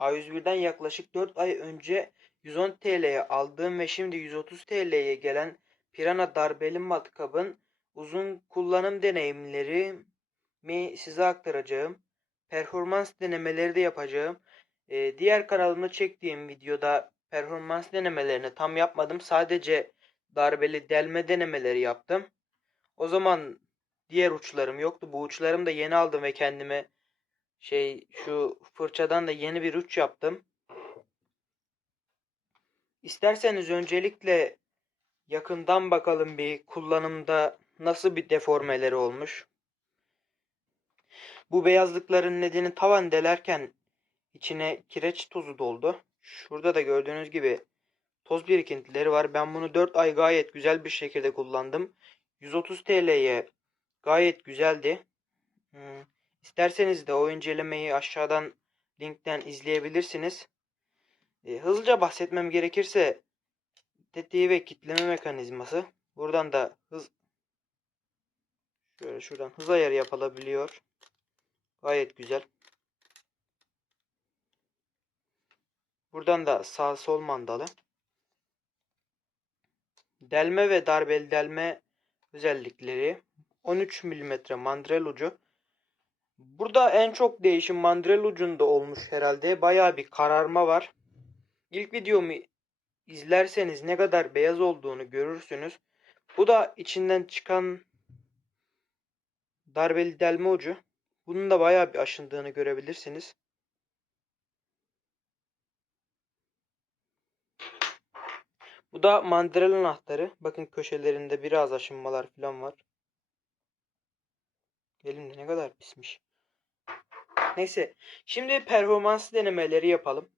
A101'den yaklaşık 4 ay önce 110 TL'ye aldığım ve şimdi 130 TL'ye gelen Pirana darbeli matkabın uzun kullanım deneyimleri mi size aktaracağım. Performans denemeleri de yapacağım. Ee, diğer kanalımda çektiğim videoda performans denemelerini tam yapmadım. Sadece darbeli delme denemeleri yaptım. O zaman diğer uçlarım yoktu. Bu uçlarım da yeni aldım ve kendime şey şu fırçadan da yeni bir uç yaptım. İsterseniz öncelikle yakından bakalım bir kullanımda nasıl bir deformeleri olmuş. Bu beyazlıkların nedeni tavan delerken içine kireç tozu doldu. Şurada da gördüğünüz gibi toz birikintileri var. Ben bunu 4 ay gayet güzel bir şekilde kullandım. 130 TL'ye gayet güzeldi. Hmm. İsterseniz de o incelemeyi aşağıdan linkten izleyebilirsiniz. E, hızlıca bahsetmem gerekirse tetiği ve kitleme mekanizması. Buradan da hız şöyle şuradan hız ayarı yapılabiliyor. Gayet güzel. Buradan da sağ sol mandalı. Delme ve darbeli delme özellikleri. 13 mm mandrel ucu. Burada en çok değişim mandrel ucunda olmuş herhalde. Bayağı bir kararma var. İlk videomu izlerseniz ne kadar beyaz olduğunu görürsünüz. Bu da içinden çıkan darbeli delme ucu. Bunun da bayağı bir aşındığını görebilirsiniz. Bu da mandrel anahtarı. Bakın köşelerinde biraz aşınmalar falan var. Elimde ne kadar pismiş. Neyse. Şimdi performans denemeleri yapalım.